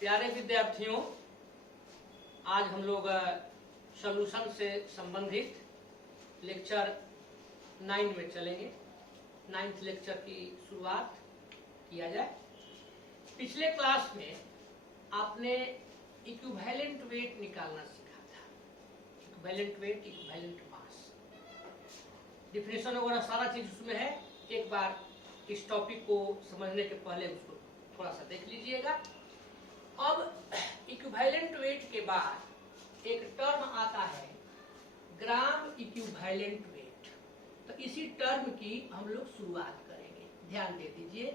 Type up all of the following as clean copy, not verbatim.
प्यारे विद्यार्थियों, आज हम लोग सॉल्यूशन से संबंधित लेक्चर 9 में चलेंगे। 9th लेक्चर की शुरुआत किया जाए। पिछले क्लास में आपने इक्विवेलेंट वेट निकालना सीखा था। Equivalent weight, equivalent mass, definition वगैरह सारा चीज उसमें है। एक बार इस टॉपिक को समझने के पहले उसको थोड़ा सा देख लीजिएगा। अब इक्विवेलेंट वेट के बाद एक टर्म आता है ग्राम इक्विवेलेंट वेट। तो इसी टर्म की हम लोग शुरुआत करेंगे। ध्यान दे दीजिए,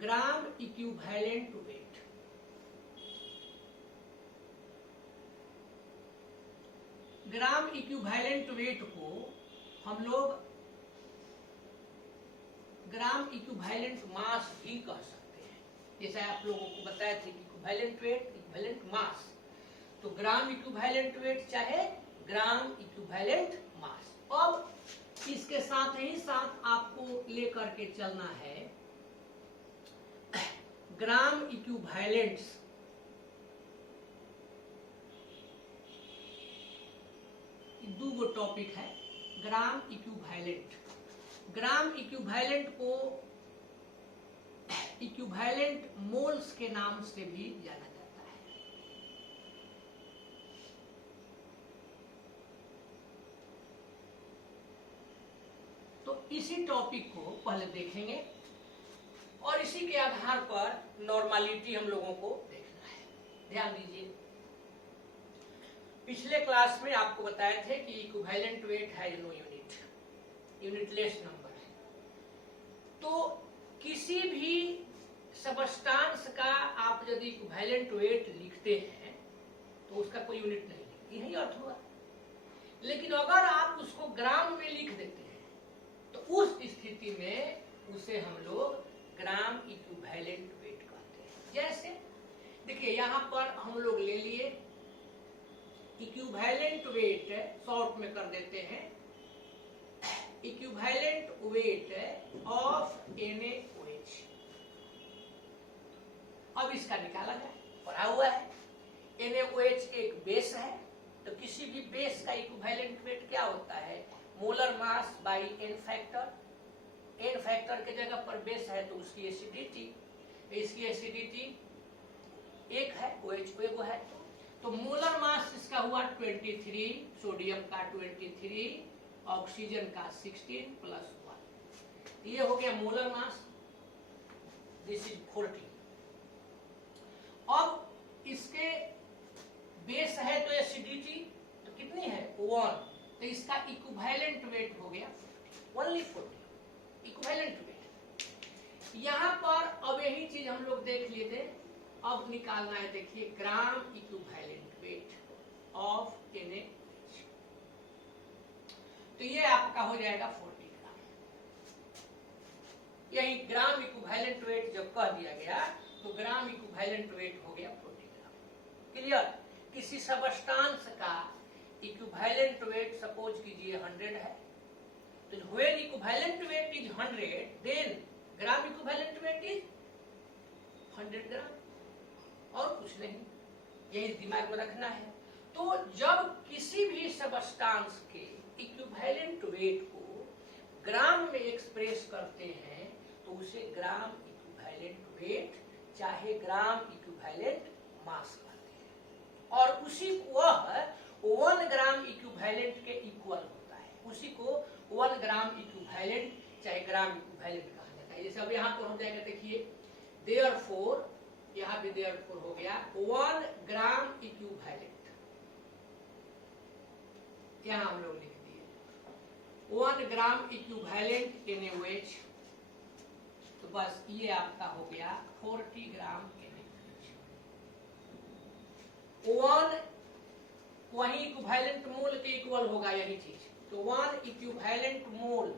ग्राम इक्विवेलेंट वेट। ग्राम इक्विवेलेंट वेट को हम लोग ग्राम इक्विवेलेंट मास भी कह सकते हैं। जैसे आप लोगों को बताया था कि इक्विवेलेंट वेट, इक्विवेलेंट मास, तो ग्राम इक्विवेलेंट वेट चाहे ग्राम इक्विवेलेंट मास। अब इसके साथ ही साथ आपको लेकर के चलना है ग्राम इक्विवेलेंट्स। दो गो टॉपिक है ग्राम इक्विवेलेंट। ग्राम इक्विवेलेंट को इक्विवेलेंट मोल्स के नाम से भी जाना जाता है। तो इसी टॉपिक को पहले देखेंगे और इसी के आधार पर नॉर्मलिटी हम लोगों को देखना है। ध्यान दीजिए, पिछले क्लास में आपको बताए थे कि इक्विवेलेंट वेट है नो यूनिट, यूनिटलेस नंबर है। तो किसी भी सबस्टांस का आप यदि इक्विवेलेंट वेट लिखते हैं तो उसका कोई यूनिट नहीं लिखते, यही अर्थ हुआ। लेकिन अगर आप उसको ग्राम में लिख देते हैं तो उस स्थिति में उसे हम लोग ग्राम इक्विवेलेंट वेट कहते हैं। जैसे देखिए, यहां पर हम लोग ले लिए इक्विवेलेंट वेट, शॉर्ट में कर देते हैं इक्विवेलेंट वेट ऑफ NaOH। अब इसका निकाला जाए, पढ़ा हुआ है। NaOH एक बेस है, तो किसी भी बेस का इक्विवेलेंट वेट क्या होता है? Molar mass by N factor. N factor के जगह पर बेस है तो उसकी एसिडिटी, इसकी एसिडिटी एक है, OH एगो है, तो मोलर मास इसका हुआ 23, सोडियम का 23, ऑक्सीजन का 16 + 1, ये हो गया मोलर मास। This is 40। अब इसके बेस है तो एसिडिटी तो कितनी है? 1, तो इसका इक्विवेलेंट वेट हो गया ओनली 40, इक्विवेलेंट वेट। यहां पर अब यही चीज हम लोग देख लिए थे, अब निकालना है। देखिए, ग्राम इक्विवेलेंट वेट ऑफ NaOH, तो ये आपका हो जाएगा 40 ग्राम। यही ग्राम इक्विवेलेंट वेट जब कह दिया गया तो ग्राम इक्विवेलेंट वेट हो गया 40 ग्राम। क्लियर? किसी सबस्टांस का इक्विवेलेंट वेट सपोज कीजिए 100 है, तो when equivalent weight is 100 then gram equivalent weight is 100 gram, और कुछ नहीं। यही दिमाग में रखना है। तो जब किसी भी सबस्टांस के इक्विवेलेंट वेट को ग्राम में एक्सप्रेस करते हैं तो उसे ग्राम इक्विवेलेंट वेट चाहे ग्राम इक्विवेलेंट मास कहते हैं। और उसी वह 1 ग्राम इक्विवेलेंट के इक्वल होता है। उसी को 1 ग्राम इक्विवेलेंट चाहे ग्राम इक्विवेलेंट कहा जाता है। जैसे अब यहाँ पर हो जाएगा, देखिए, देयरफॉर, यहाँ भी देयरफॉर हो गया 1 ग्राम इक्विवेलेंट। यहाँ हम लोग लिख दिए 1 ग्राम इक्विवेलेंट NaOH, तो बस ये आपका हो गया 40 ग्राम NaOH। 1 वही इक्विवेलेंट मोल के इक्वल होगा, यही चीज। तो 1 इक्विवेलेंट मोल,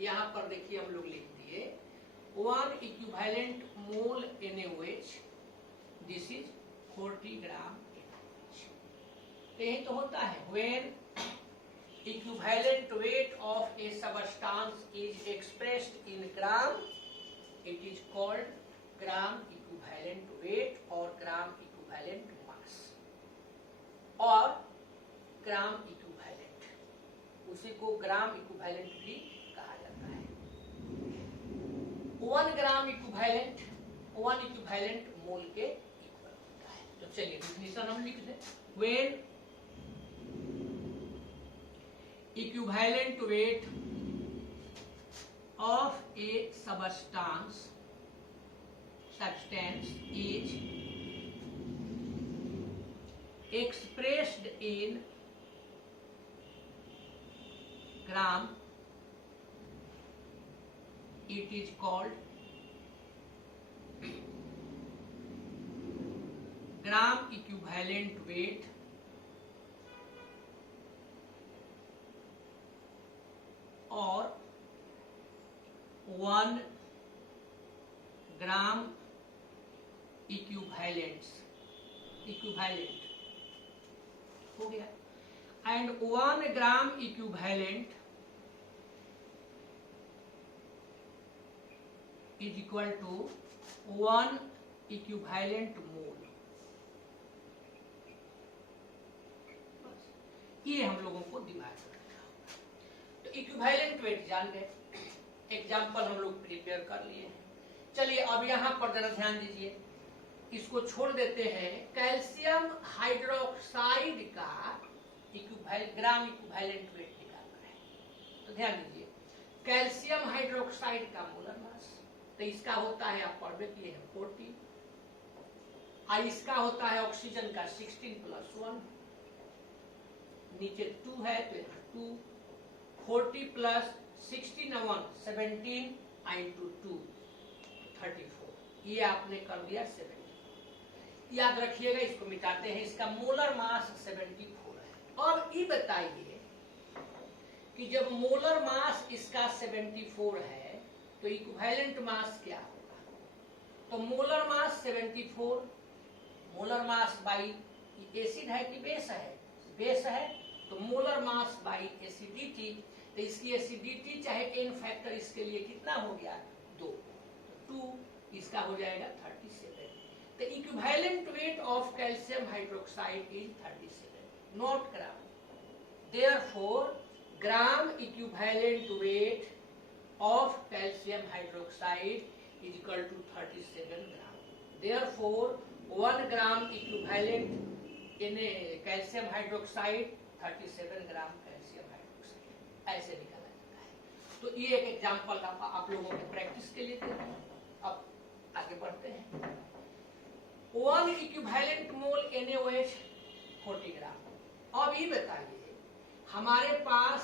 यहाँ पर देखिए हम लोग लिख दिए 1 equivalent mole NaOH, this is 40 gram NaOH। यही तो होता है, when equivalent weight of a substance is expressed in gram, it is called gram equivalent wait और ग्राम इक्विवेलेंट मास और ग्राम इक्विवेलेंट, उसी को ग्राम इक्विवेलेंट भी कहा जाता है। 1 ग्राम इक्विवेलेंट 1 इक्विवेलेंट मोल के इक्वल होता है। तो चलिए डिफिनेशन हम लिख दें। When equivalent wait of a substance is expressed in gram, it is called gram equivalent weight और 1 ग्राम इक्विवेलेंट हो गया, and 1 gram equivalent is equal to 1 equivalent mole. ये हम लोगों को दिमाग में रखना होगा। तो इक्विवेलेंट वेट जान गए, एग्जाम्पल हम लोग प्रिपेयर कर लिए हैं। चलिए अब यहाँ पर जरा ध्यान दीजिए, इसको छोड़ देते हैं। कैल्शियम हाइड्रोक्साइड का ग्राम इक्विवेलेंट वेट निकालना है। तो ध्यान दीजिए, कैल्शियम हाइड्रोक्साइड का मोलर मास, तो इसका होता है, आप पढ़ किए हैं 40, और इसका होता है ऑक्सीजन का 16 + 1, नीचे 2 है तो 2, 40 + 16 × 1 17 × 2 34, ये आपने कर दिया 70। याद रखिएगा, इसको मिटाते हैं। इसका मोलर मास 74 है। अब ये बताइए कि जब मोलर मास इसका 74 है तो इक्विवेलेंट मास क्या होगा? तो molar mass 74, molar mass by acid है कि बेस है? बेस है, तो मोलर मास बाई एसिडिटी, तो इसकी एसिडिटी चाहे n फैक्टर इसके लिए कितना हो गया? 2, 2 इसका हो जाएगा 37। तो equivalent weight of calcium hydroxide is 37, not gram. Therefore gram equivalent weight of calcium hydroxide is equal to 37 gram. Therefore 1 gram equivalent in calcium hydroxide 37 gram calcium hydroxide, ऐसे निकाला जाता है। तो ये एक एग्जांपल आप लोगों को प्रैक्टिस के लिए देते हैं। अब आगे बढ़ते हैं। 1 इक्विवेलेंट मोल NaOH 40 ग्राम। अब ये बताइए, हमारे पास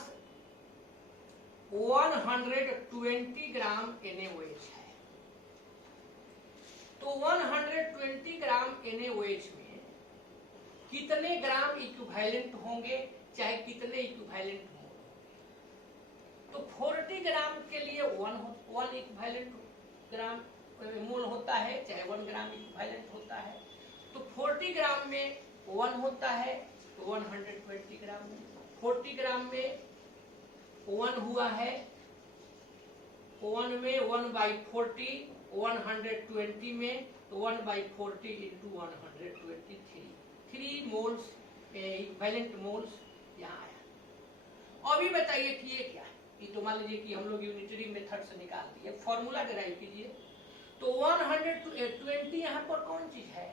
120 ग्राम NaOH है, तो 120 ग्राम NaOH में कितने ग्राम इक्विवेलेंट होंगे, चाहे कितने इक्विवेलेंट मोल होंगे? तो 40 ग्राम के लिए 1 इक्विवेलेंट ग्राम मोल होता है, चाहे 1 ग्राम इक्विवेलेंट होता है। तो 40 ग्राम में 1 होता है, तो 120 ग्राम में 40 ग्राम में 1 हुआ है, 1 में 1/40, 120 में तो 1/40 × 123, 3 मोल्स इक्विवेलेंट मोल्स यहाँ आया। अभी बताइए कि ये क्या है? ये तो मान लीजिए कि हम लोग यूनिटरी मेथड से निकाल दिए, फॉर्मूला डिराइव कीजिए। तो 120 यहाँ पर कौन चीज है?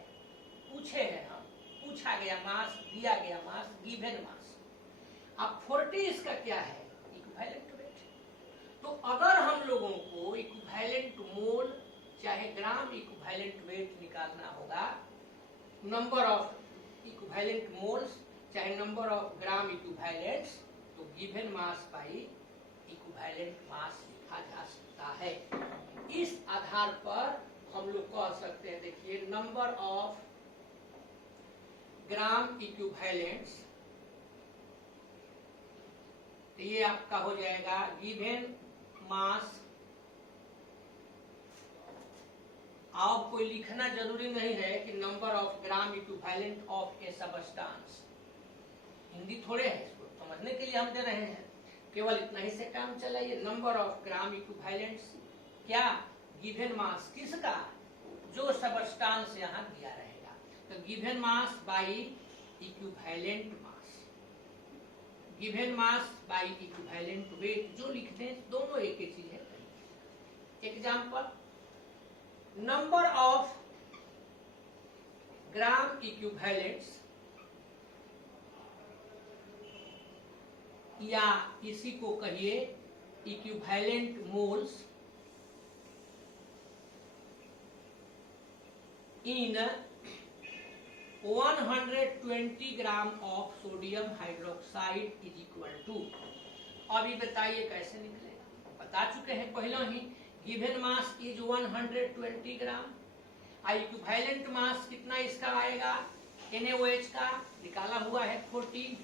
पूछे हैं हम, पूछा गया मास, दिया गया मास, गिवन मास। अब 40 इसका क्या है? Equivalent weight. तो अगर हम लोगों को इक्विवेलेंट मोल चाहे ग्राम इक्विवेलेंट वेट निकालना होगा, नंबर ऑफ इक्विवेलेंट मोल्स चाहे नंबर ऑफ ग्राम इक्विवेलेंट्स, तो गिवन मास बाई इक्विवेलेंट मास लिखा जा सकता है। इस आधार पर हम लोग कह सकते हैं, देखिए, नंबर ऑफ ग्राम इक्विवेलेंट्स, तो ये आपका हो जाएगा गिवन मास। आप कोई लिखना जरूरी नहीं है कि number of gram equivalent of A substance, Hindi थोड़े है, इसको समझने के लिए हम दे रहे हैं, केवल इतना ही से काम चलाइए। नंबर ऑफ ग्राम इक्विवेलेंट्स क्या? गिवन मास किसका? जो सबस्टांस यहाँ दिया रहेगा। तो given mass by equivalent mass, given mass by equivalent weight, जो लिखते हैं दोनों एक ही चीज है। Example, number of gram equivalents, या इसी को कहिए equivalent moles in 120 gram of sodium hydroxide is equal to. अभी बताइए कैसे निकलेगा, बता चुके हैं पहले ही। Given mass is 120 gram, equivalent mass कितना इसका आएगा, NaOH का निकाला हुआ है 40,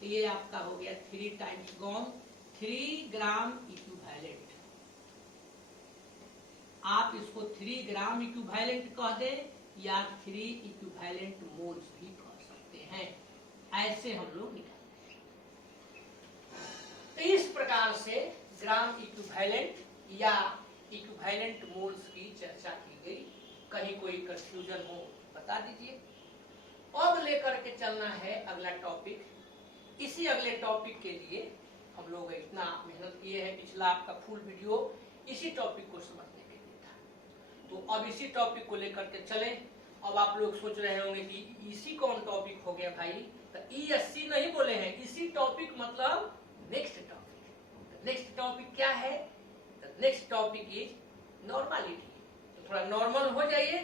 तो ये आपका हो गया 3 टाइम्स गॉम 3 ग्राम इक्विवेलेंट। आप इसको 3 ग्राम इक्विवेलेंट कह दें या 3 इक्विवेलेंट मोल्स भी कह सकते हैं, ऐसे हम लोग निकालते हैं। तो इस प्रकार से ग्राम इक्विवेलेंट या इक्विवेलेंट मोल्स की चर्चा की गई। कहीं कोई कंफ्यूजन हो बता दीजिए। अब लेकर के चलना है अगला टॉपिक। इसी अगले टॉपिक के लिए हम लोग इतना मेहनत किए हैं, पिछला आपका फुल वीडियो इसी टॉपिक को समझने के लिए था। तो अब इसी टॉपिक को लेकर के चलें। अब आप लोग सोच रहे होंगे कि इसी कौन टॉपिक हो गया भाई, तो ESC नहीं बोले हैं, इसी टॉपिक मतलब नेक्स्ट टॉपिक। नेक्स्ट टॉपिक क्या है, नेक्स्ट टॉपिक इज नॉर्मलिटी। तो थोड़ा नॉर्मल हो जाइए,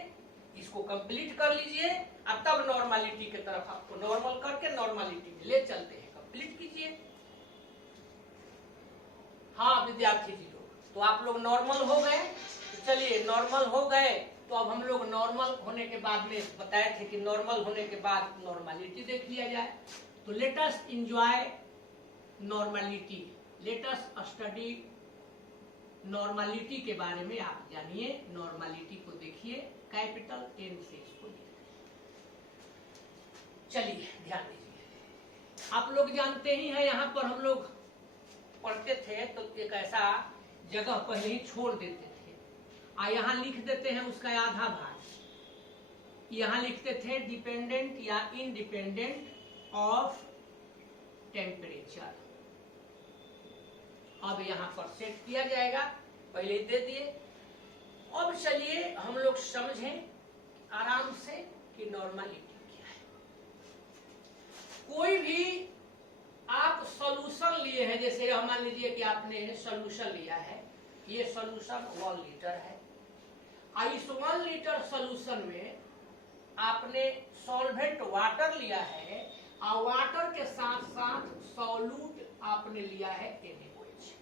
इसको कंप्लीट कर लीजिए, अब तब नॉर्मलिटी की तरफ आपको नॉर्मल करके नॉर्मलिटी में ले चलते हैं, कंप्लीट कीजिए। हाँ विद्यार्थी जी लोग, तो आप लोग नॉर्मल हो गए, तो चलिए नॉर्मल हो गए, तो अब हम लोग नॉर्मल होने के बाद में बताए थे कि नॉर्मल होने के बाद नॉर्मलिटी देख लिया जाए। तो let us enjoy normality, let us study normality के बारे में आप जानिए। नॉर्मलिटी को देखिए, कैपिटल N से इसको चलिए ध्यान दीजिए। आप लोग जानते ही हैं, यहाँ पर हम लोग पढ़ते थे तो एक ऐसा जगह पहले ही छोड़ देते थे, यहाँ लिख देते हैं उसका आधा भाग। यहाँ लिखते थे डिपेंडेंट या इंडिपेंडेंट ऑफ टेम्परेचर। अब यहाँ पर सेट किया जाएगा, पहले दे दिए। अब चलिए हम लोग समझें आराम से कि नॉर्मलिटी क्या है। कोई भी आप सॉल्यूशन लिए हैं, जैसे मान लीजिए कि आपने सॉल्यूशन लिया है, ये सॉल्यूशन 1 लीटर है। इस 1 लीटर सॉल्यूशन में आपने सॉल्वेंट वाटर लिया है, और वाटर के साथ साथ सॉल्यूट आपने लिया है NaOH।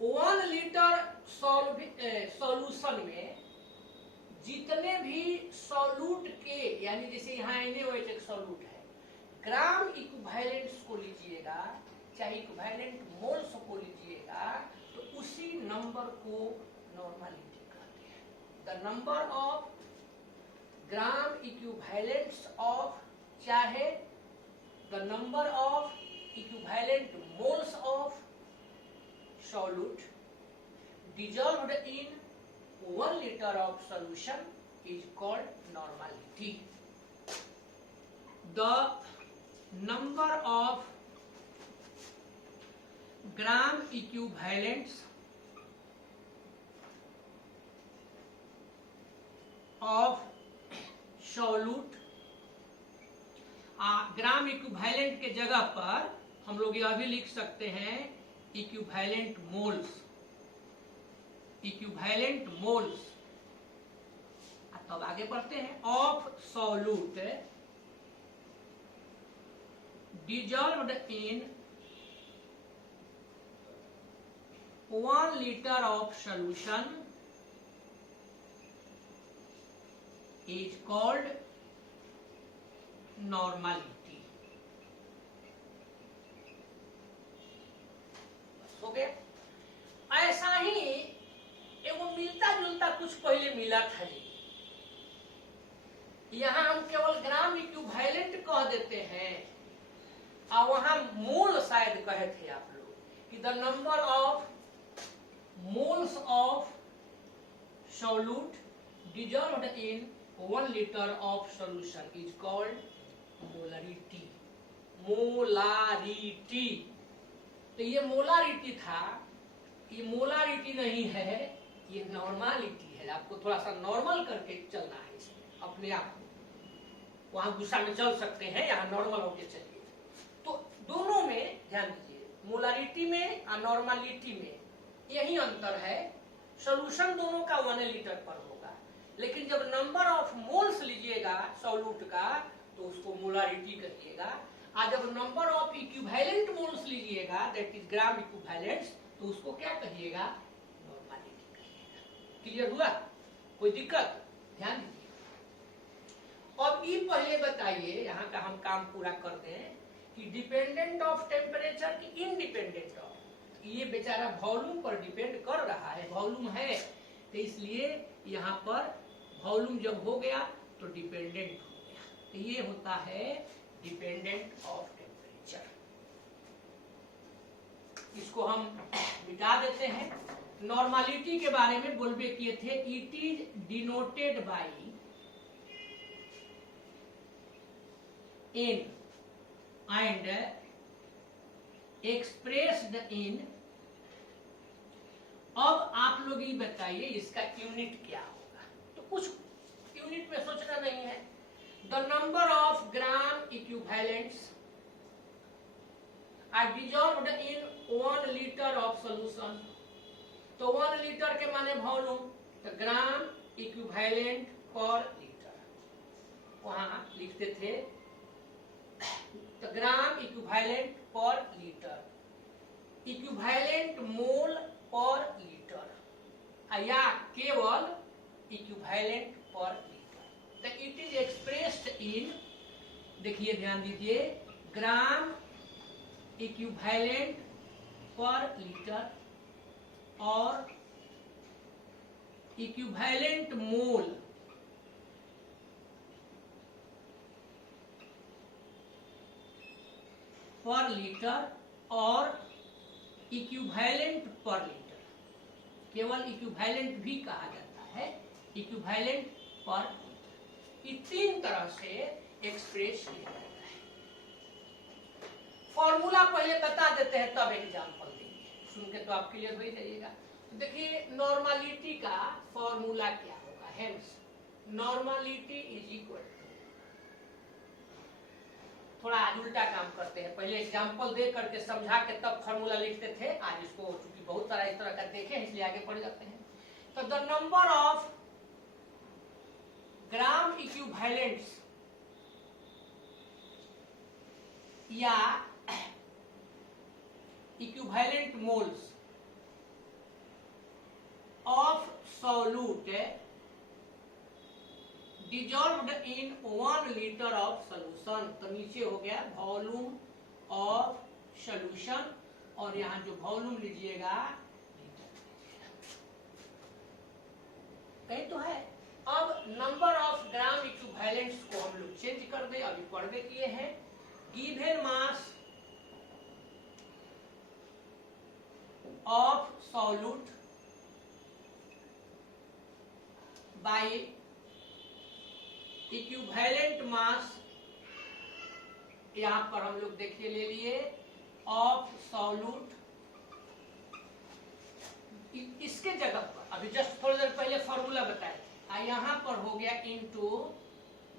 1 लीटर सॉल्यूशन में जितने भी सॉल्यूट के, यानी जैसे यहाँ NaOH एक सॉल्यूट है, ग्राम इक्विवेलेंट्स को लीजिएगा, चाहे इक्विवेलेंट मोल्स को लीजिएगा, तो उसी नंबर को नॉर्मलिटी कहते हैं। The number of gram equivalents of, चाहे the number of equivalent moles of solute dissolved in 1 liter of solution is called normality. The number of gram equivalents of solute, gram equivalent के जगह पर हम लोग यह भी लिख सकते हैं इक्विवेलेंट मोल्स, इक्विवेलेंट मोल्स। तब आगे बढ़ते हैं। Of solute dissolved in 1 liter of solution is called normality. हो गया। ऐसा ही एगो मिलता जुलता कुछ पहले मिला था जी, यहाँ हम केवल ग्राम इक्विवेलेंट कह देते हैं, और वहां मोल शायद कहे थे आप लोग कि the number of moles solute dissolved in 1 liter of solution is called molarity. Molarity, तो ये मोलारिटी था, ये मोलारिटी नहीं है, ये नॉर्मालिटी है। आपको थोड़ा सा नॉर्मल करके चलना है इसमें अपने आप को। वहां गुस्सा में चल सकते हैं, यहाँ नॉर्मल होके चलिए। तो दोनों में ध्यान दीजिए, मोलारिटी में और नॉर्मालिटी में यही अंतर है। सोल्यूशन दोनों का 1 लीटर पर होगा, लेकिन जब नंबर ऑफ मोल्स लीजिएगा सॉल्यूट का तो उसको मोलारिटी कहिएगा, और जब नंबर ऑफ इक्विवेलेंट मोल्स लीजिएगा दैट इज ग्राम इक्विवेलेंट्स तो उसको क्या कहिएगा, नॉर्मालिटी कहिएगा। क्लियर हुआ? कोई दिक्कत? ध्यान दीजिए। अब ये पहले बताइए, यहाँ का हम काम पूरा कर दें कि डिपेंडेंट ऑफ टेम्परेचर की इंडिपेंडेंट ऑफ, ये बेचारा वॉल्यूम पर डिपेंड कर रहा है, वॉल्यूम है तो इसलिए यहाँ पर वॉल्यूम जब हो गया तो डिपेंडेंट हो गया, तो ये होता है डिपेंडेंट ऑफ टेम्परेचर। इसको हम मिटा देते हैं। नॉर्मालिटी के बारे में बोलबे किए थे, it is denoted by in and expressed in. अब आप लोग ये बताइए इसका यूनिट क्या होगा, तो कुछ यूनिट में सोचना नहीं है। The number of gram equivalents are dissolved in 1 litre of solution. तो 1 लीटर के माने वॉल्यूम, तो ग्राम इक्विवेलेंट पर लीटर, वहां लिखते थे तो gram equivalent per litre, equivalent mole per litre या केवल इक्विवेलेंट पर लीटर। तो इट इज एक्सप्रेस्ड इन, देखिए ध्यान दीजिए, ग्राम इक्विवेलेंट पर लीटर और इक्विवेलेंट मोल पर लीटर और इक्विवेलेंट पर लीटर, केवल इक्विवेलेंट भी कहा जाता है, इक्विवेलेंट पर लीटर। ये 3 तरह से एक्सप्रेस किया जाता है। फॉर्मूला पहले बता देते हैं तब एग्जांपल देंगे, सुन के तो आप क्लियर हो ही जाइएगा। तो देखिए नॉर्मालिटी का फॉर्मूला क्या होगा, hence normality is equal to, थोड़ा आज उल्टा काम करते हैं, पहले एग्जांपल दे करके समझा के तब फॉर्मूला लिखते थे, आज इसको चूंकि बहुत सारा इस तरह का देखे इसलिए आगे बढ़ जाते हैं। तो the number of gram equivalents या equivalent moles of solute dissolved in 1 litre of solution. तो नीचे हो गया वॉल्यूम ऑफ सोल्यूशन और यहां जो वॉल्यूम लीजिएगा लीटर कहीं तो है। अब नंबर ऑफ ग्राम इक्विवेलेंट्स को हम लोग चेंज कर दे, अभी पढ़वे किए हैं। Given mass of solute by equivalent mass, यहां पर हम लोग देखिए ले लिए ऑफ सॉल्यूट, इसके जगह पर अभी जस्ट थोड़ी देर पहले फॉर्मूला बताया, यहां पर हो गया इनटू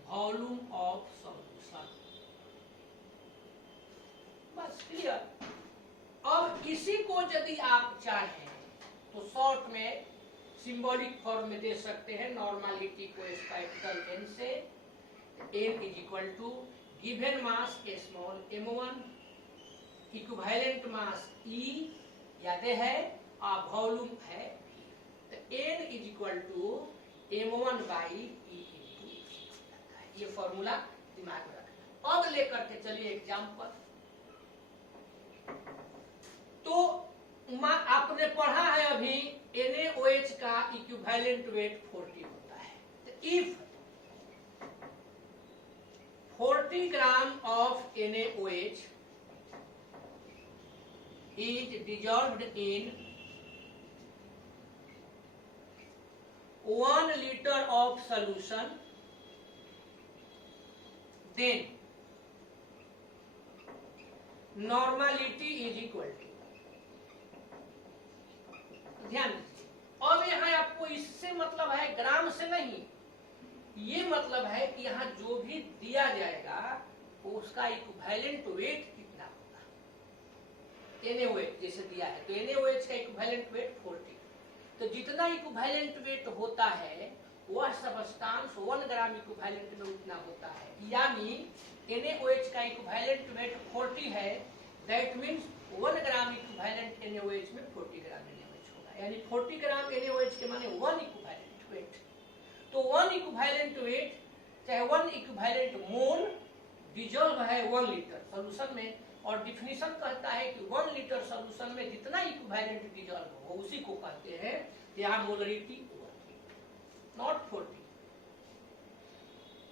वॉल्यूम ऑफ सॉल्यूशन, बस क्लियर। अब इसी को यदि आप चाहें तो शॉर्ट में सिंबॉलिक फॉर्म में दे सकते हैं, नॉर्मालिटी को कैपिटल N से, N is equal to given mass small m1, equivalent mass E याद है और वॉल्यूम है V, तो N is equal to m1 by E into, ये फॉर्मूला दिमाग में रखना। अब लेकर के चलिए एग्जाम्पल। तो आपने पढ़ा है अभी NaOH का इक्विवेलेंट वेट 40 होता है। तो if 40 gram of NaOH is dissolved in 1 liter of solution, then normality is equal to, ध्यान दीजिए। अब यहाँ आपको इससे मतलब है ग्राम से नहीं, ये मतलब है कि यहाँ जो भी दिया जाएगा उसका इक्विवेलेंट वेट कितना होगा। NaOH जैसे दिया है तो NaOH का इक्विवेलेंट वेट 40, तो जितना इक्विवेलेंट वेट होता है वह सबस्टांस 1 ग्राम इक्विवेलेंट में उतना होता है, यानी NaOH का इक्विवेलेंट वेट 40 है, that means 1 gram equivalent NaOH में 40 ग्राम NaOH होगा, यानी 40 ग्राम NaOH के माने 1 इक्विवेलेंट वेट। तो 1 इक्विवेलेंट वेट चाहे 1 इक्विवेलेंट मोल डिजोल्व है 1 लीटर सोल्यूशन में, और डिफिनीशन कहता है कि 1 लीटर सोल्यूशन में जितना इक्विवेलेंट डिजोल्व हो उसी को कहते हैं, यहाँ मोलरिटी 1 नॉट 40।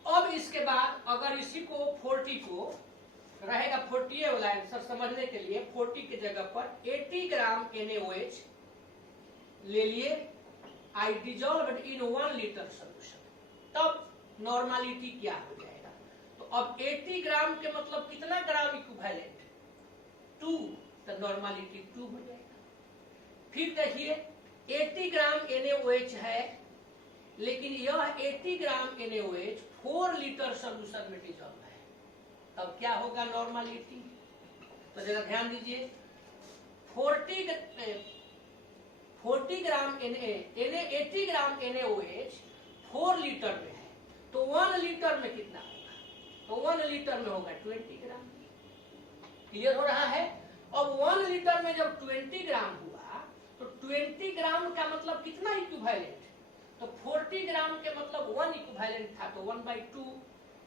अब इसके बाद अगर इसी को 40 को रहेगा 40 वाला आंसर समझने के लिए 40 की जगह पर 80 ग्राम NaOH ले लिए, आई डिजोल्व्ड इन 1 लीटर सोल्यूशन, तब नॉर्मलिटी क्या हो जाएगा। तो अब 80 ग्राम के मतलब कितना ग्राम इक्विवेलेंट 2, तो नॉर्मलिटी 2 हो जाएगा। फिर देखिए 80 ग्राम NaOH है, लेकिन यह 80 ग्राम NaOH 4 लीटर सोल्यूशन में डिजोल्व है, तब क्या होगा नॉर्मलिटी। तो जरा ध्यान दीजिए 80 ग्राम 80 ग्राम NaOH 4 लीटर में है, तो 1 लीटर में कितना होगा, तो 1 लीटर में होगा 20 ग्राम। क्लियर हो रहा है। अब 1 लीटर में जब 20 ग्राम हुआ तो 20 ग्राम का मतलब कितना इक्विवेलेंट, तो 40 ग्राम के मतलब 1 इक्विवेलेंट था, तो 1/2,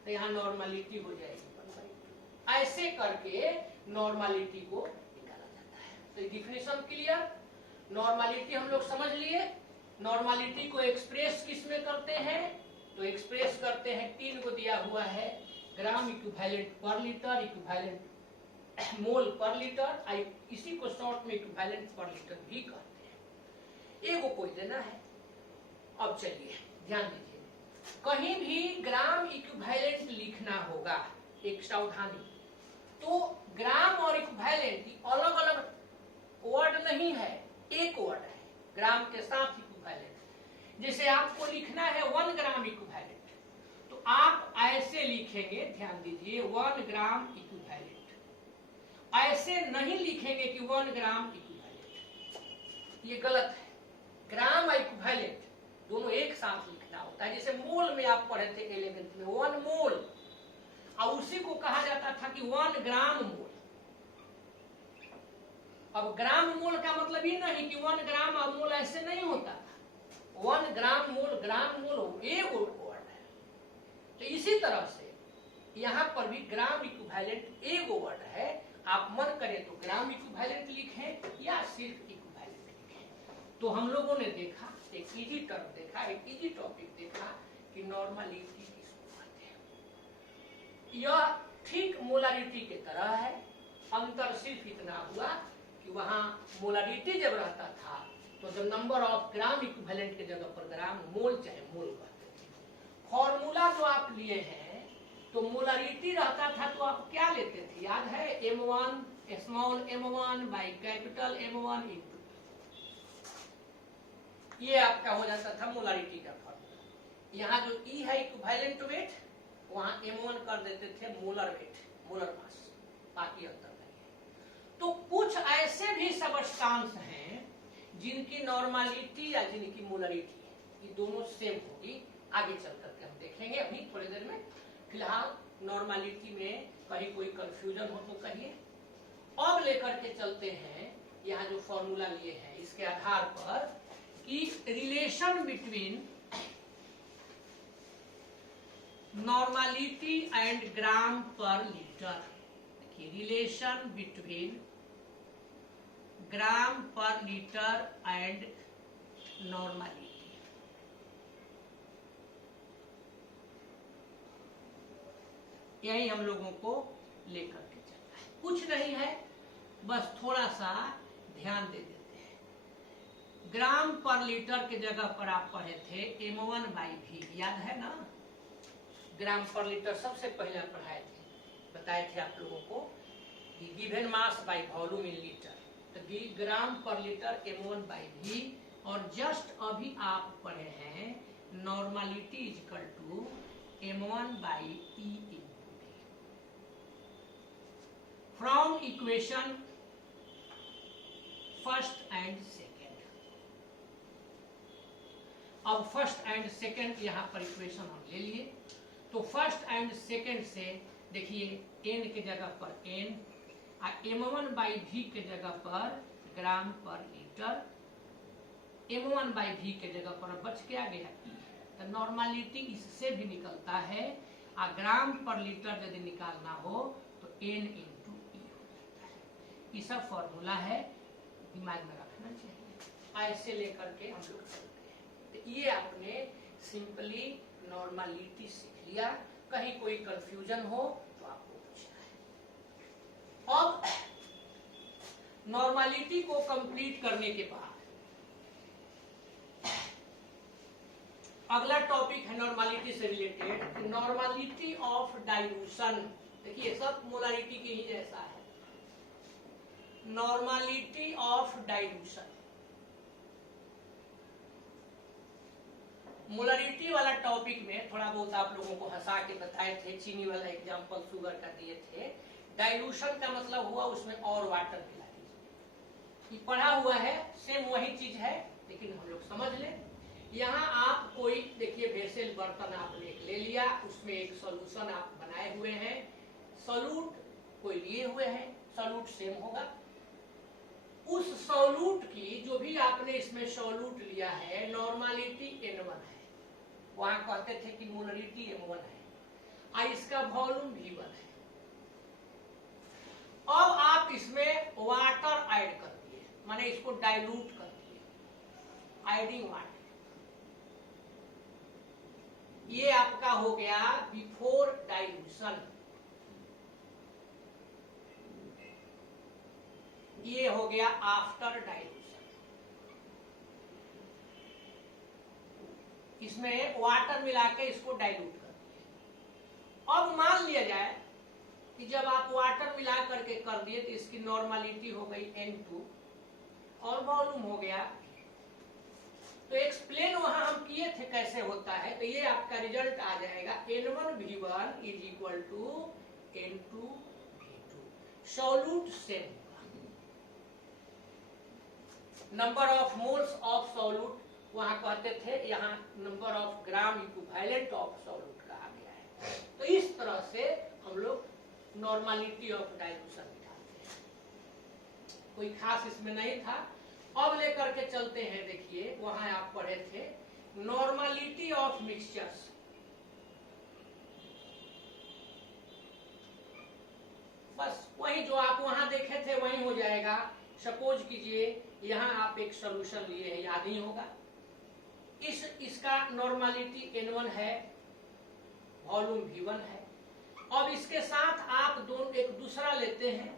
तो यहाँ नॉर्मलिटी हो जाएगी 1/2। ऐसे करके नॉर्मलिटी को निकाला जाता है। तो डिफिनेशन क्लियर, नॉर्मलिटी हम लोग समझ लिए। नॉर्मलिटी को एक्सप्रेस किस में करते हैं, तो एक्सप्रेस करते हैं 3 को दिया हुआ है, gram equivalent per litre, equivalent mole per litre, इसी को शॉर्ट में इक्विवेलेंट पर लीटर भी कहते हैं। एगो कोई देना है। अब चलिए ध्यान दीजिए, कहीं भी ग्राम इक्विवेलेंट लिखना होगा, एक सावधानी, तो ग्राम और इक्विवेलेंट अलग अलग वर्ड नहीं है, एक वर्ड है ग्राम के साथ इक्विवेलेंट। जैसे आपको लिखना है 1 ग्राम इक्विवेलेंट, तो आप ऐसे लिखेंगे, ध्यान दीजिए 1 ग्राम इक्विवेलेंट, ऐसे नहीं लिखेंगे कि 1 ग्राम इक्विवेलेंट, ये गलत है। ग्राम और इक्विवेलेंट दोनों एक साथ लिखना होता है। जैसे मोल में आप पढ़े थे 11th में 1 मोल, और उसी को कहा जाता था कि 1 ग्राम मोल। अब ग्राम मोल का मतलब ये नहीं कि 1 ग्राम और मोल ऐसे नहीं होता था, 1 ग्राम मोल एक वर्ड है। तो इसी तरह से यहाँ पर भी ग्राम इक्विवेलेंट एक वर्ड है, आप मन करें तो ग्राम इक्विवेलेंट लिखें या सिर्फ इक्विवेलेंट लिखें। तो हम लोगों ने देखा, एक इजी टर्म देखा, एक इजी टॉपिक देखा कि नॉर्मलिटी किसको कहते हैं। यह ठीक मोलारिटी के तरह है, अंतर सिर्फ इतना हुआ कि वहां मोलारिटी जब रहता था तो जब नंबर ऑफ ग्राम इक्विवेलेंट के जगह पर ग्राम मोल चाहे मोल कहते थे। फॉर्मूला जो आप लिए हैं तो मोलारिटी रहता था तो आप क्या लेते थे, याद है, M1 small m1 by capital M1 into, ये आपका हो जाता था मोलारिटी का फॉर्मूला। यहाँ जो E है इक्विवेलेंट वेट, वहां M1 कर देते थे मोलर वेट, मोलर मास, बाकी अंतर नहीं है। तो कुछ ऐसे भी सबस्टांस हैं जिनकी नॉर्मलिटी या जिनकी मोलारिटी है ये दोनों सेम होगी, आगे चल करके हम देखेंगे, अभी थोड़ी देर में। फिलहाल नॉर्मलिटी में कहीं कोई कंफ्यूजन हो तो कहिए। अब लेकर के चलते हैं यहाँ जो फॉर्मूला लिए हैं इसके आधार पर कि रिलेशन बिटवीन नॉर्मलिटी एंड ग्राम पर लीटर, रिलेशन बिटवीन ग्राम पर लीटर एंड नॉर्मलिटी। यही हम लोगों को लेकर के चलना है, कुछ नहीं है, बस थोड़ा सा ध्यान दे देते हैं। ग्राम पर लीटर के जगह पर आप पढ़े थे m1/v, याद है ना? ग्राम पर लीटर सबसे पहले पढ़ाए थे, बताए थे आप लोगों को कि given mass by volume in litre, तो ग्राम पर लीटर m1/v। और जस्ट अभी आप पढ़े हैं normality is equal to m1/e from equation first and second. अब फर्स्ट एंड सेकेंड यहां पर इक्वेशन हम ले लिए, तो फर्स्ट एंड सेकेंड से देखिए n के जगह पर n और m1/v के जगह पर ग्राम पर लीटर, m1/v के जगह पर बच क्या गया e, तो नॉर्मलिटी इससे भी निकलता है, और ग्राम पर लीटर यदि निकालना हो तो n इंटू e हो जाता है। ये सब फॉर्मूला है, दिमाग में रखना चाहिए। ऐसे लेकर के हम लोग चलते हैं। तो ये आपने सिंपली नॉर्मलिटी सीख लिया, कहीं कोई कंफ्यूजन हो तो आपको पूछना है। अब नॉर्मलिटी को कंप्लीट करने के बाद अगला टॉपिक है नॉर्मलिटी से रिलेटेड, नॉर्मलिटी ऑफ डाइल्यूशन। देखिए सब मोलारिटी के ही जैसा है, नॉर्मलिटी ऑफ डाइल्यूशन। मोलारिटी वाला टॉपिक में थोड़ा बहुत आप लोगों को हंसा के बताए थे, चीनी वाला एग्जांपल शुगर का दिए थे। डाइल्यूशन का मतलब हुआ उसमें और वाटर मिला दीजिए, ये पढ़ा हुआ है, सेम वही चीज है, लेकिन हम लोग समझ ले। यहाँ आप कोई देखिए वेसल बर्तन आपने एक ले लिया, उसमें एक सॉल्यूशन आप बनाए हुए हैं, सॉल्यूट कोई लिए हुए हैं, सॉल्यूट सेम होगा। उस सॉल्यूट की जो भी आपने इसमें सॉल्यूट लिया है नॉर्मलिटी n1 है, वहां कहते थे कि मोलरिटी m1 है, और इसका वॉल्यूम v1 है। अब आप इसमें वाटर ऐड कर दिए, माने इसको डाइल्यूट कर दिए, आइडिंग वाटर। ये आपका हो गया बिफोर डाइल्यूशन, ये हो गया आफ्टर डाइल्यूशन। इसमें वाटर मिला के इसको डाइल्यूट कर दिए। अब मान लिया जाए कि जब आप वाटर मिला करके कर दिए तो इसकी नॉर्मलिटी हो गई n2 और वॉल्यूम हो गया, तो एक्सप्लेन वहां हम किए थे कैसे होता है, तो ये आपका रिजल्ट आ जाएगा n1v1 is equal to n2v2। Solute same, number of moles of solute वहां कहते थे, यहाँ number of gram equivalent of solute कहा गया है। तो इस तरह से हम लोग नॉर्मलिटी ऑफ डाइल्यूशन निकालते हैं, कोई खास इसमें नहीं था। अब लेकर के चलते हैं, देखिए वहां आप पढ़े थे नॉर्मलिटी ऑफ मिक्सचर्स। बस वही जो आप वहां देखे थे वही हो जाएगा। सपोज कीजिए यहाँ आप एक सॉल्यूशन लिए हैं, याद ही होगा, इसका नॉर्मलिटी n1 है, वॉल्यूम v1 है। अब इसके साथ आप दोनों एक दूसरा लेते हैं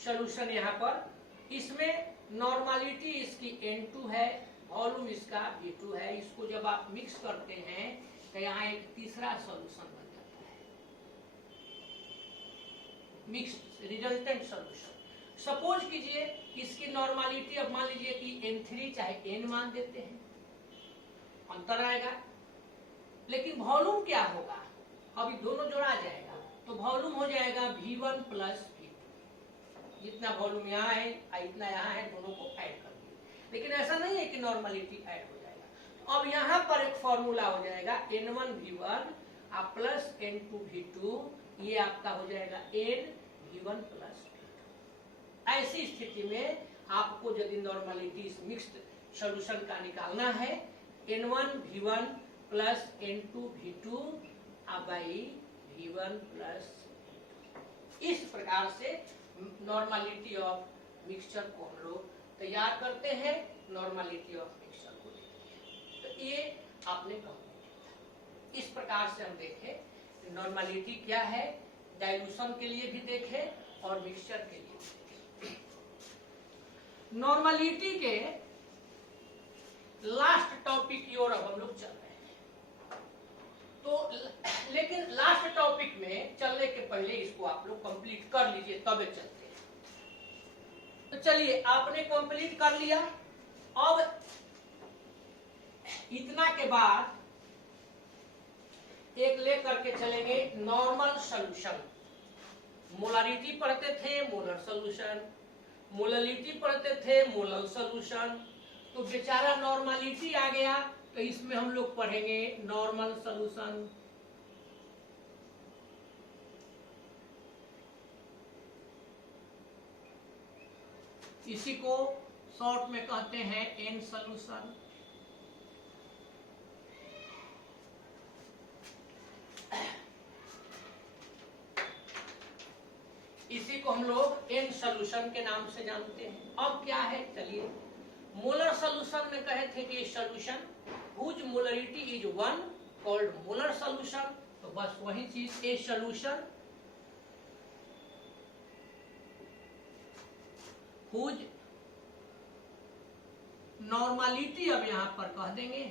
सॉल्यूशन, यहाँ पर इसमें नॉर्मलिटी इसकी n2 है, वॉल्यूम इसका v2 है। इसको जब आप मिक्स करते हैं तो यहाँ एक तीसरा सॉल्यूशन बन जाता है, मिक्स रिजल्टेंट सॉल्यूशन। सपोज कीजिए इसकी नॉर्मलिटी अब मान लीजिए कि n3 चाहे n मान देते हैं, अंतर आएगा, लेकिन वॉल्यूम क्या होगा, अभी दोनों जोड़ा जाएगा तो वॉल्यूम हो जाएगा v1 प्लस v2। जितना वॉल्यूम यहाँ है इतना यहाँ है, दोनों को ऐड कर दिए, लेकिन ऐसा नहीं है कि नॉर्मलिटी ऐड हो जाएगा। तो अब यहाँ पर एक फॉर्मूला हो जाएगा n1v1 प्लस n2v2, ये आपका हो जाएगा nv1 प्लस v2। ऐसी स्थिति में आपको यदि नॉर्मलिटी मिक्स्ड सॉल्यूशन का निकालना है, n1v1 plus n2v2 by v1 plus v2। इस प्रकार से नॉर्मलिटी ऑफ मिक्सचर को हम लोग तैयार करते हैं, नॉर्मलिटी ऑफ मिक्सचर को देखते हैं। तो ये आपने कंप्लीट, इस प्रकार से हम देखें नॉर्मलिटी क्या है, डाइल्यूशन के लिए भी देखें और मिक्सचर के लिए भी देखें। नॉर्मलिटी के लास्ट टॉपिक की ओर अब हम लोग चल रहे हैं। तो लेकिन लास्ट टॉपिक में चलने के पहले इसको आप लोग कंप्लीट कर लीजिए, तब चलते हैं। तो चलिए, आपने कंप्लीट कर लिया। अब इतना के बाद एक ले करके चलेंगे नॉर्मल सॉल्यूशन। मोलारिटी पढ़ते थे, मोलर सॉल्यूशन, मोललिटी पढ़ते थे, मोलल सॉल्यूशन। तो बेचारा नॉर्मलिटी आ गया, तो इसमें हम लोग पढ़ेंगे नॉर्मल सॉल्यूशन। इसी को शॉर्ट में कहते हैं एन सॉल्यूशन। इसी को हम लोग एन सॉल्यूशन के नाम से जानते हैं। अब क्या है, चलिए, मोलर सॉल्यूशन में कहे थे कि solution whose molarity is 1 called molar solution. तो बस वही चीज, ए सॉल्यूशन हुज नॉर्मलिटी, अब यहां पर कह देंगे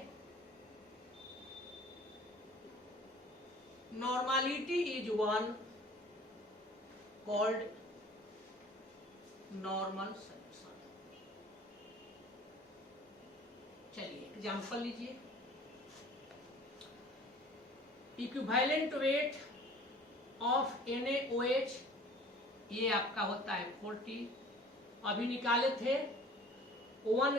normality is 1 called normal solution. चलिए एग्जांपल लीजिए। इक्विवेलेंट वेट ऑफ NaOH, ये आपका होता है 40। अभी निकाले थे 1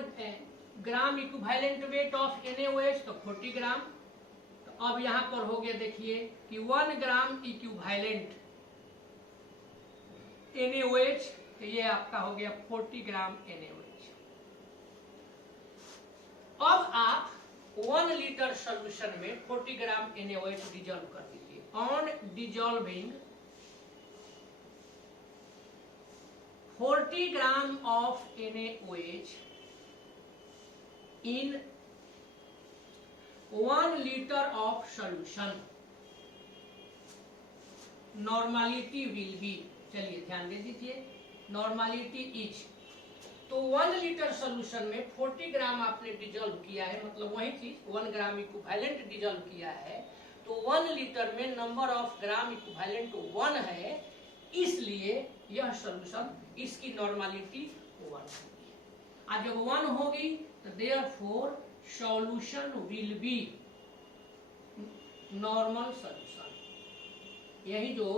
gram equivalent weight of NaOH, तो 40 ग्राम। तो अब यहां पर हो गया, देखिए कि 1 ग्राम इक्विवेलेंट NaOH, तो ये आपका हो गया 40 ग्राम NaOH। अब आप 1 लीटर सॉल्यूशन में 40 ग्राम NaOH डिजॉल्व कर दीजिए। On dissolving 40 gram of NaOH in 1 liter of solution, normality will be, चलिए ध्यान दे दीजिए, नॉर्मलिटी इज, तो 1 लीटर सोल्यूशन में 40 ग्राम आपने डिजॉल्व किया है, मतलब वही चीज 1 ग्राम इक्विवेलेंट डिजॉल्व किया है, तो 1 लीटर में नंबर ऑफ ग्राम इक्विवेलेंट 1 है, इसलिए यह सोल्यूशन, इसकी नॉर्मलिटी 1 होगी। आज जब 1 होगी तो therefore solution will be normal solution. यही जो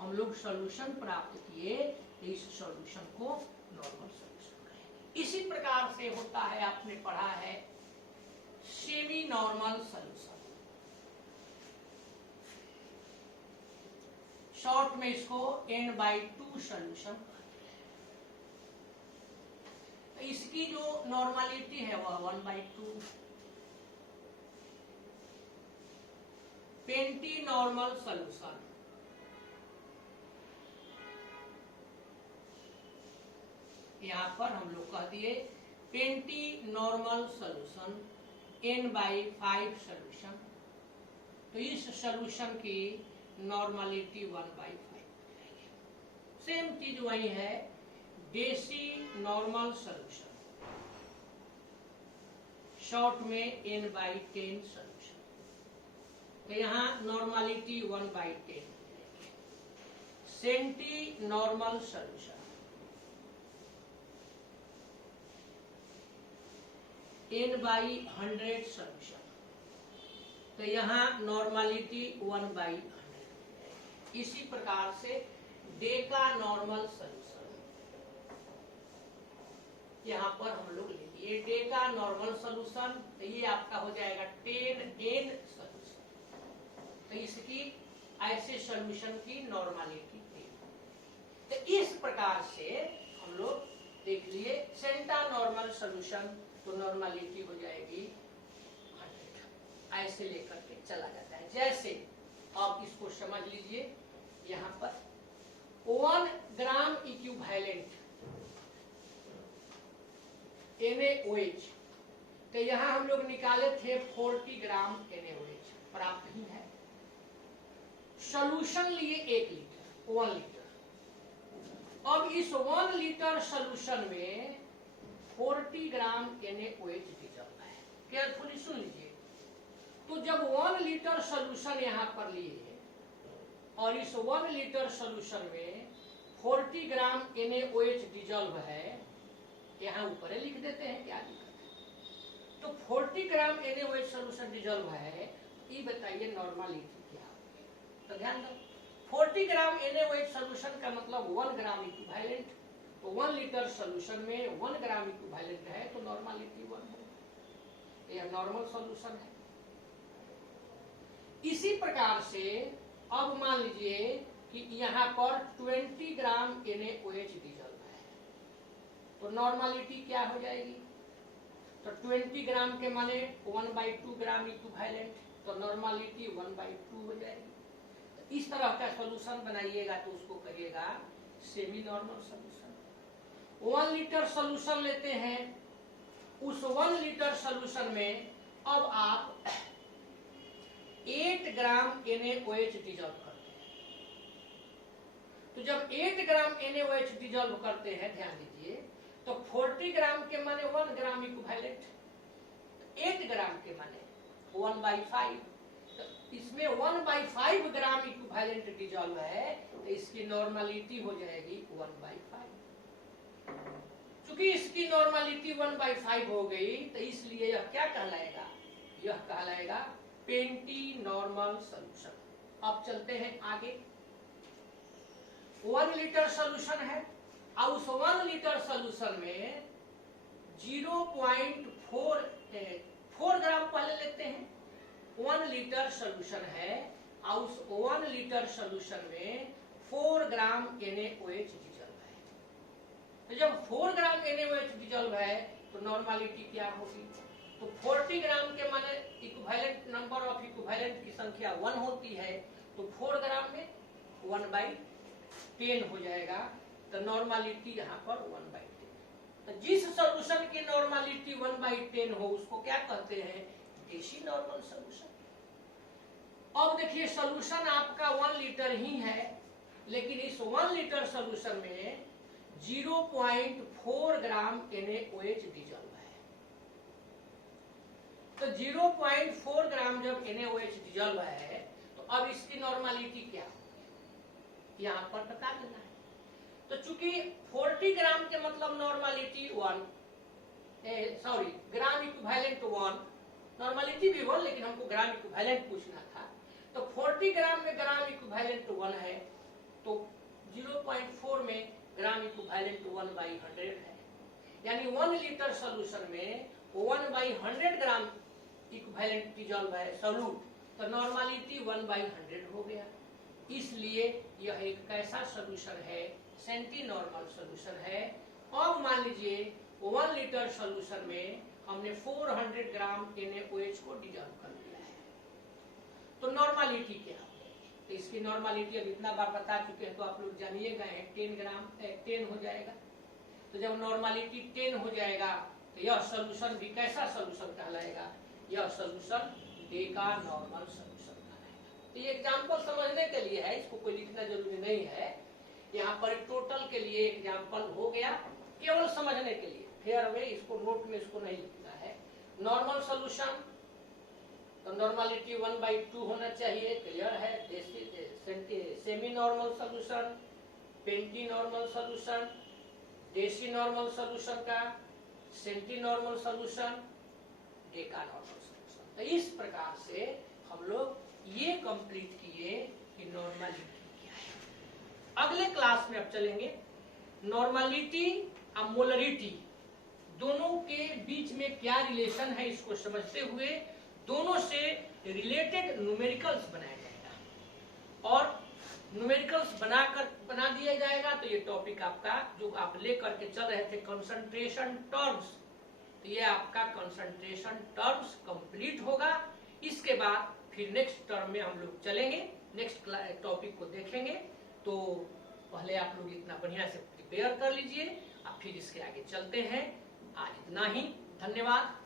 हम लोग सॉल्यूशन प्राप्त किए, इस सॉल्यूशन को नॉर्मल सॉल्यूशन कहेंगे। इसी प्रकार से होता है, आपने पढ़ा है सेमी नॉर्मल सॉल्यूशन, शॉर्ट में इसको n/2 सॉल्यूशन। इसकी जो नॉर्मलिटी है वह 1/2। पेंटी नॉर्मल सॉल्यूशन, यहां पर हम लोग कह दिए पेंटी नॉर्मल सॉल्यूशन n/5 सॉल्यूशन, तो इस सॉल्यूशन की नॉर्मलिटी 1/5। सेम चीज वही है, डेसी नॉर्मल सॉल्यूशन, शॉर्ट में n/10 सॉल्यूशन, तो यहाँ normality 1/10। Senti normal solution, n/100 solution, तो यहाँ नॉर्मलिटी 1/100। इसी प्रकार से डेका नॉर्मल सॉल्यूशन, यहाँ पर हम लोग ले लिए डेका नॉर्मल सॉल्यूशन, तो ये आपका हो जाएगा 10n सॉल्यूशन, तो इसकी ऐसे सॉल्यूशन की नॉर्मलिटी 10। तो इस प्रकार से हम लोग देख लिए सेंटा नॉर्मल सॉल्यूशन, तो नॉर्मलिटी हो जाएगी 100। ऐसे लेकर के चला जाता है। जैसे आप इसको समझ लीजिए, यहाँ पर 1 ग्राम इक्विवेलेंट NaOH, तो यहाँ हम लोग निकाले थे 40 ग्राम NaOH, प्राप्त ही है। सॉल्यूशन लिए 1 लीटर, 1 लीटर। अब इस 1 लीटर सॉल्यूशन में 40 ग्राम NaOH डिजल्व है। केयरफुली सुन लीजिए। तो जब 1 लीटर सोल्यूशन यहाँ पर लिए और इस 1 लीटर सोल्यूशन में 40 ग्राम NaOH डिजल्व है, यहाँ ऊपर लिख देते हैं क्या लिखा है। तो 40 ग्राम NaOH सोल्यूशन डिजल्व है, ये बताइए नॉर्मलिटी क्या होगी। तो ध्यान दो, 40 ग्राम NaOH सोल्यूशन का मतलब 1 ग्राम इक्विवेलेंट। तो 1 लीटर सोल्यूशन में 1 ग्राम इक्विवेलेंट है तो नॉर्मलिटी 1 होगी, यह नॉर्मल सोल्यूशन है। इसी प्रकार से अब मान लीजिए कि यहाँ पर 20 ग्राम NaOH डिजल्व है, तो नॉर्मलिटी क्या हो जाएगी। तो 20 ग्राम के माने 1/2 ग्राम इक्विवेलेंट, तो नॉर्मलिटी 1/2 हो जाएगी। तो इस तरह का सॉल्यूशन बनाइएगा तो उसको कहिएगा semi normal solution. 1 litre solution लेते हैं, उस 1 लीटर सॉल्यूशन में अब आप 8 ग्राम NaOH डिजल्व करते हैं। तो जब 8 ग्राम NaOH डिजल्व करते हैं, ध्यान दीजिए, तो 40 ग्राम के माने 1 ग्राम इक्विवेलेंट, 8 ग्राम के माने 1/5, तो इसमें 1/5 ग्राम इक्विवेलेंट डिजल्व है, तो इसकी नॉर्मलिटी हो जाएगी 1/5। चूंकि इसकी नॉर्मलिटी 1/5 हो गई, तो इसलिए यह क्या कहलाएगा, यह कहलाएगा पेंटी नॉर्मल सॉल्यूशन। अब चलते हैं आगे। 1 लीटर सॉल्यूशन है और उस 1 लीटर सॉल्यूशन में 0.4 ग्राम पहले लेते हैं। 1 लीटर सॉल्यूशन है और उस 1 लीटर सॉल्यूशन में 4 ग्राम NaOH डिजल्व है। तो जब 4 ग्राम NaOH डिजल्व है तो नॉर्मलिटी क्या होगी। तो 40 ग्राम के माने इक्विवेलेंट नंबर ऑफ इक्विवेलेंट की संख्या 1 होती है, तो 4 ग्राम में 1/10 हो जाएगा। तो नॉर्मलिटी यहाँ पर 1/10। तो जिस सॉल्यूशन की नॉर्मलिटी 1/10 हो उसको क्या कहते हैं, देसी नॉर्मल सॉल्यूशन। अब देखिए सॉल्यूशन आपका 1 लीटर ही है, लेकिन इस 1 लीटर सॉल्यूशन में 0.4 ग्राम NaOH डिजल्व है। तो 0.4 ग्राम जब NaOH डिजल्व है, तो अब इसकी नॉर्मलिटी क्या होगी, यहाँ पर बता देना है। तो चूंकि 40 ग्राम के मतलब normality 1, sorry gram equivalent 1, normality भी 1, लेकिन हमको ग्राम इक्विवेलेंट पूछना था। तो 40 ग्राम में ग्राम इक्विवेलेंट 1 है, तो 0.4 में ग्राम इक्विवेलेंट 1/100 है। यानी 1 लीटर सॉल्यूशन में 1/100 ग्राम इक्विवेलेंट डिजल्व है सोल्यूट, तो नॉर्मलिटी 1/100 हो गया। इसलिए यह एक कैसा सॉल्यूशन है, सेंटी नॉर्मल सॉल्यूशन है। अब मान लीजिए 1 लीटर सॉल्यूशन में हमने 400 ग्राम NaOH को डिजल्व कर दिया है, तो नॉर्मलिटी क्या है। तो इसकी नॉर्मलिटी अब इतना बार बता चुके हैं तो आप लोग जानिए गए हैं, 10 हो जाएगा। तो जब नॉर्मलिटी 10 हो जाएगा तो यह सॉल्यूशन भी कैसा सॉल्यूशन कहलाएगा, यह सॉल्यूशन डेका नॉर्मल सॉल्यूशन कहलाएगा। तो ये एग्जांपल समझने के लिए है, इसको कोई लिखना जरूरी नहीं है। यहाँ पर टोटल के लिए एग्जांपल हो गया, केवल समझने के लिए। फेयर वे इसको नोट में इसको नहीं लिखना है। नॉर्मल सॉल्यूशन तो नॉर्मलिटी 1/2 होना चाहिए, क्लियर है। Semi normal solution, penti normal solution, deci normal solution का, centi normal solution, deca normal solution. तो इस प्रकार से हम लोग ये कंप्लीट किए कि नॉर्मलिटी क्या है। अगले क्लास में अब चलेंगे नॉर्मलिटी और मोलरिटी दोनों के बीच में क्या रिलेशन है, इसको समझते हुए दोनों से रिलेटेड न्यूमेरिकल्स बनाया जाएगा और न्यूमेरिकल्स बना दिया जाएगा। तो ये टॉपिक आपका जो आप लेकर के चल रहे थे कंसंट्रेशन टर्म्स, तो ये आपका कंसंट्रेशन टर्म्स कंप्लीट होगा। इसके बाद फिर नेक्स्ट टर्म में हम लोग चलेंगे, नेक्स्ट टॉपिक को देखेंगे। तो पहले आप लोग इतना बढ़िया से प्रिपेयर कर लीजिए, अब फिर इसके आगे चलते हैं। आज इतना ही, धन्यवाद।